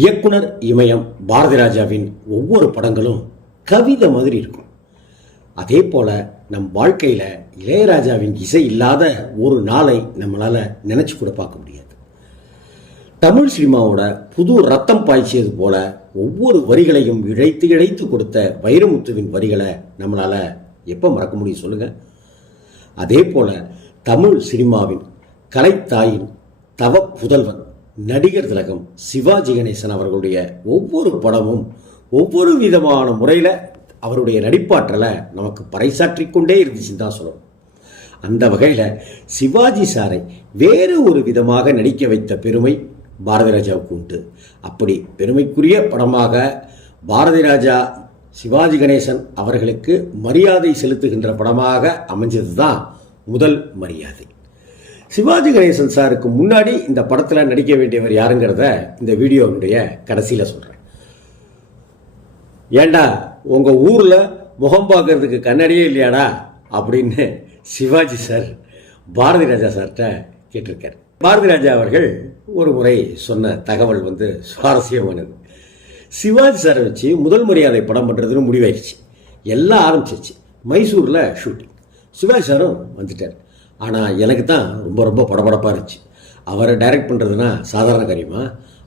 இயக்குனர் இமயம் பாரதிராஜாவின் ஒவ்வொரு படங்களும் கவிதை மாதிரி இருக்கும். அதே போல நம் வாழ்க்கையில இளையராஜாவின் இசை இல்லாத ஒரு நாளை நம்மளால நினைச்சு கூட பார்க்க முடியாது. தமிழ் சினிமாவோட புது ரத்தம் பாய்ச்சியது போல ஒவ்வொரு வரிகளையும் இழைத்து இழைத்து கொடுத்த வைரமுத்துவின் வரிகளை நம்மளால எப்ப மறக்க முடியும் சொல்லுங்க. அதே போல தமிழ் சினிமாவின் கலைத்தாயின் தவ புதல்வன் நடிகர் திலகம் சிவாஜி கணேசன் அவர்களுடைய ஒவ்வொரு படமும் ஒவ்வொரு விதமான முறையில் அவருடைய நடிப்பாற்றலை நமக்கு பறைசாற்றிக் கொண்டே இருந்துச்சுன்னு தான் சொல்லணும். அந்த வகையில் சிவாஜி சாரை வேறு ஒரு விதமாக நடிக்க வைத்த பெருமை பாரதிராஜாவுக்கு உண்டு. அப்படி பெருமைக்குரிய படமாக பாரதிராஜா சிவாஜி கணேசன் அவர்களுக்கு மரியாதை செலுத்துகின்ற படமாக அமைஞ்சது தான் முதல் மரியாதை. சிவாஜி கணேசன் சாருக்கு முன்னாடி இந்த படத்தில் நடிக்க வேண்டியவர் யாருங்கிறத இந்த வீடியோனுடைய கடைசியில் சொல்கிறேன். ஏண்டா உங்கள் ஊரில் முகம் பார்க்கறதுக்கு கண்ணாடியே இல்லையாடா அப்படின்னு சிவாஜி சார் பாரதி ராஜா சார்கிட்ட கேட்டிருக்காரு. பாரதி ராஜா அவர்கள் ஒரு முறை சொன்ன தகவல் சுவாரஸ்யமானது. சிவாஜி சாரை வச்சு முதல் மரியாதை படம் பண்ணுறதுன்னு முடிவாயிடுச்சு. எல்லாம் ஆரம்பிச்சிருச்சு. மைசூரில் ஷூட்டிங். சிவாஜி சாரும் வந்துட்டார். ஆனால் எனக்கு தான் ரொம்ப ரொம்ப படபடப்பாக இருந்துச்சு. அவரை டைரக்ட் பண்ணுறதுனா சாதாரண காரியமா?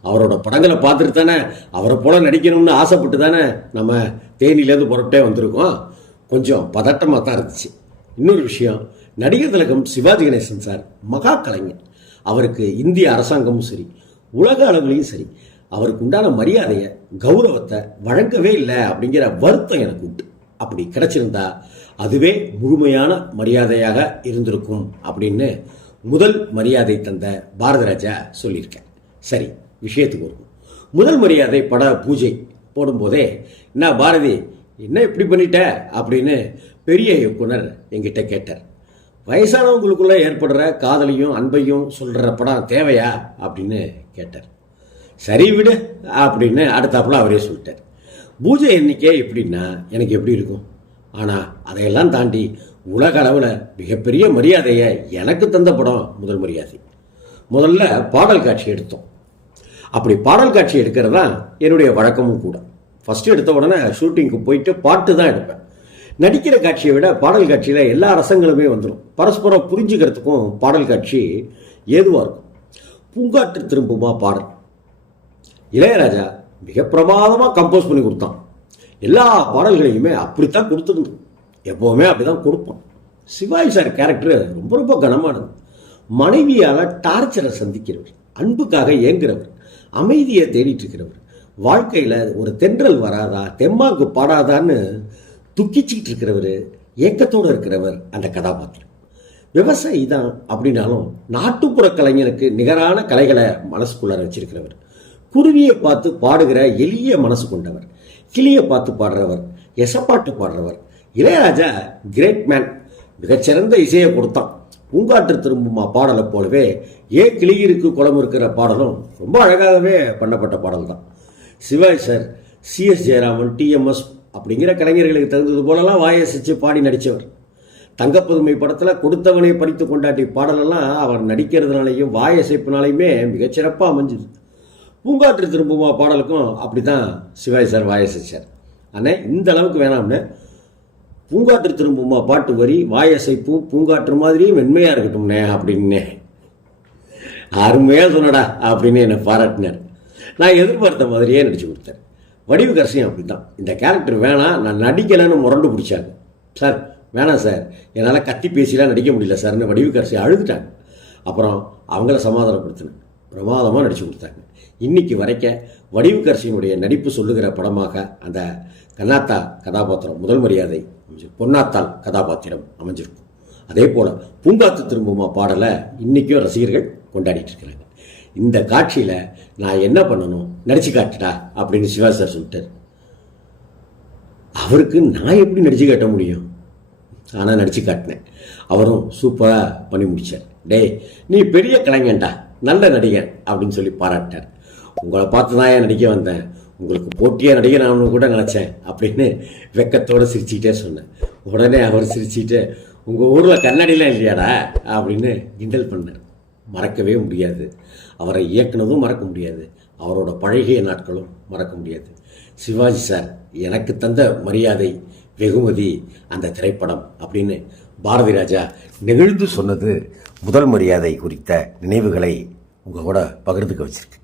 அவரோட படங்களை பார்த்துட்டு தானே அவரை போல நடிக்கணும்னு ஆசைப்பட்டு தானே நம்ம தேனிலேருந்து புறப்பட்டே வந்திருக்கோம். கொஞ்சம் பதட்டமாக தான் இருந்துச்சு. இன்னொரு விஷயம், நடிகர் திலகம் சிவாஜி கணேசன் சார் மகா கலைஞர். அவருக்கு இந்திய அரசாங்கமும் சரி உலக அளவுலையும் சரி அவருக்கு உண்டான மரியாதையை கௌரவத்தை வழங்கவே இல்லை அப்படிங்கிற வருத்தம் எனக்கு உண்டு. அப்படி கிடைச்சிருந்தா அதுவே முழுமையான மரியாதையாக இருந்திருக்கும் அப்படின்னு முதல் மரியாதை தந்த பாரதிராஜா சொல்லியிருக்கேன். சரி, விஷயத்துக்கு வரும். முதல் மரியாதை பட பூஜை போடும்போதே என்ன பாரதி என்ன இப்படி பண்ணிட்ட அப்படின்னு பெரிய இயக்குனர் என்கிட்ட கேட்டார். வயசானவங்களுக்குள்ள ஏற்படுற காதலையும் அன்பையும் சொல்கிற படம் தேவையா அப்படின்னு கேட்டார். சரி விடு அப்படின்னு அடுத்தாப்புல அவரே சொல்லிட்டார். பூஜை எண்ணிக்கை எப்படின்னா எனக்கு எப்படி இருக்கும்? ஆனால் அதையெல்லாம் தாண்டி உலக அளவில் மிகப்பெரிய மரியாதையை எனக்கு தந்த படம் முதல் மரியாதை. முதல்ல பாடல் காட்சி எடுத்தோம். அப்படி பாடல் காட்சி எடுக்கிறது தான் என்னுடைய வழக்கமும் கூட. ஃபஸ்ட்டு எடுத்த உடனே ஷூட்டிங்க்கு போயிட்டு பாட்டு தான் எடுப்பேன். நடிக்கிற காட்சியை விட பாடல் காட்சியில் எல்லா ரசங்களுமே வந்துடும். பரஸ்பரம் புரிஞ்சுக்கிறதுக்கும் பாடல் காட்சி ஏதுவாக இருக்கும். பூங்காற்று திரும்புமா பாடல் இளையராஜா மிக பிரமாதமாக கம்போஸ் பண்ணி கொடுத்தான். எல்லா பாடல்களையுமே அப்படித்தான் கொடுத்துருந்தோம். எப்போவுமே அப்படிதான் கொடுப்போம். சிவாஜி சார் கேரக்டர் ரொம்ப ரொம்ப கனமானது. மனைவியால் டார்ச்சரை சந்திக்கிறவர், அன்புக்காக ஏங்குறவர், அமைதியை தேடிட்டு இருக்கிறவர், வாழ்க்கையில் ஒரு தென்றல் வராதா தெம்மாக்கு பாடாதான்னு துக்கிச்சிக்கிட்டு இருக்கிறவர், ஏக்கத்தோடு இருக்கிறவர் அந்த கதாபாத்திரம். விவசாயி தான் அப்படின்னாலும் நாட்டுப்புற கலைஞனுக்கு நிகரான கலைகளை மனசுக்குள்ளார வச்சிருக்கிறவர். குருவியை பார்த்து பாடுகிற எளிய மனசு கொண்டவர், கிளியை பார்த்து பாடுறவர், எசப்பாட்டு பாடுறவர். Ilaiyaraaja great man. மிகச்சிறந்த இசையை கொடுத்தான். பூங்காற்று திரும்புமா பாடலை போலவே கிளியிருக்கு குளம் இருக்கிற பாடலும் ரொம்ப அழகாகவே பண்ணப்பட்ட பாடல் தான். Sivaji sir CS Jayaraman, TMS அப்படிங்கிற கலைஞர்களுக்கு தகுந்தது போலலாம் வாயசிச்சு பாடி நடித்தவர். தங்கப்பதுமை படத்தில் கொடுத்தவனை பறித்து கொண்டாட்டி பாடலெல்லாம் அவர் நடிக்கிறதுனாலையும் வாயசைப்பினாலையுமே மிகச்சிறப்பாக அமைஞ்சுது. பூங்காற்று திரும்புமா பாடலுக்கும் அப்படி தான் சிவாஜி சார் வாயசிச்சார். ஆனால் இந்த அளவுக்கு வேணாம்னு பூங்காற்று திரும்புமா பாட்டு வரி வாயசைப்பும் பூங்காற்று மாதிரியும் மென்மையாக இருக்கட்டும்னே அப்படின்னு அருமையாக சொன்னடா அப்படின்னு என்னை பாராட்டினார். நான் எதிர்பார்த்த மாதிரியே நடிச்சு கொடுத்தேன். வடிவுக்கரசியும் அப்படி தான். இந்த கேரக்டர் வேணாம், நான் நடிக்கலைன்னு முரண்டு பிடிச்சாங்க. சார் வேணாம் சார், என்னால் கத்தி பேசிலாம் நடிக்க முடியல சார்னு வடிவுக்கரசி அழுதுட்டாங்க. அப்புறம் அவங்கள சமாதானப்படுத்தினேன். பிரமாதமாக நடித்து கொடுத்தாங்க. இன்னைக்கு வரைக்க வடிவுக்கரசியினுடைய நடிப்பு சொல்லுகிற படமாக அந்த கண்ணாத்தா கதாபாத்திரம் முதல் மரியாதை பொன்னாத்தாள் கதாபாத்திரம் அமைஞ்சிருக்கும். அதே போல் பூங்காத்து திரும்புமா பாடலை இன்றைக்கும் ரசிகர்கள் கொண்டாடிட்டு இருக்கிறாங்க. இந்த காட்சியில் நான் என்ன பண்ணணும், நடிச்சு காட்டுடா அப்படின்னு சிவாஜி சார் சொல்லிட்டார். அவருக்கு நான் எப்படி நடிச்சு காட்ட முடியும்? ஆனால் நடிச்சு காட்டினேன். அவரும் சூப்பராக பண்ணி முடித்தார். டேய் நீ பெரிய கலைஞன்டா, நல்ல நடிகன் அப்படின்னு சொல்லி பாராட்டார். உங்களை பார்த்து தான் ஏன் நடிக்க வந்தேன், உங்களுக்கு போட்டியாக நடிகனான்னு கூட நினச்சேன் அப்படின்னு வெக்கத்தோடு சிரிச்சுக்கிட்டே சொன்னேன். உடனே அவர் சிரிச்சுக்கிட்டு உங்கள் ஊரில் கண்ணாடிலாம் இல்லையாடா அப்படின்னு கிண்டல் பண்ணார். மறக்கவே முடியாது. அவரை இயக்குனதும் மறக்க முடியாது, அவரோட பழகிய நாட்களும் மறக்க முடியாது. சிவாஜி சார் எனக்கு தந்த மரியாதை, வெகுமதி அந்த திரைப்படம் அப்படின்னு பாரதி ராஜா நெகிழ்ந்து சொன்னது முதல் மரியாதை குறித்த நினைவுகளை உங்கள் கூட பகிர்ந்துக்க வச்சிருக்கு.